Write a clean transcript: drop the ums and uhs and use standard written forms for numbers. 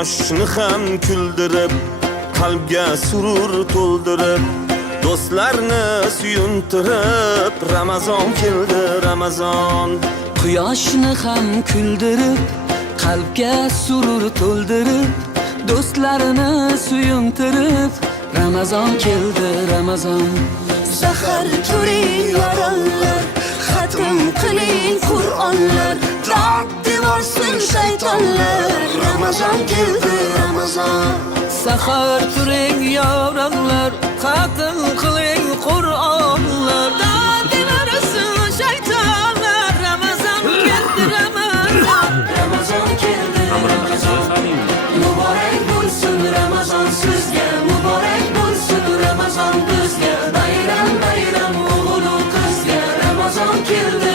Quyoshni ham kuldirib, qalbga surur to'ldirib, do'stlarni suyuntirib, Ramazon keldi, Ramazon. Quyoshni ham kuldirib, qalbga surur to'ldirib, do'stlarini suyuntirib, Ramazon keldi, Ramazon. Sahar turing yorollar, xatm qiling Qur'onlar, dod devorsin shaytonlar. Ramazon keldi, Ramazon. Sahar turing yorollar, xatm qiling Qur'onlar, dod devorsin shaytonlar. Ramazon keldi, Ramazon. Ramazon keldi, Ramazon. Muborak bo'lsin Ramazon sizga, muborak bo'lsin Ramazon bizga. Bayram bayram o'g'il qizga, Ramazon keldi,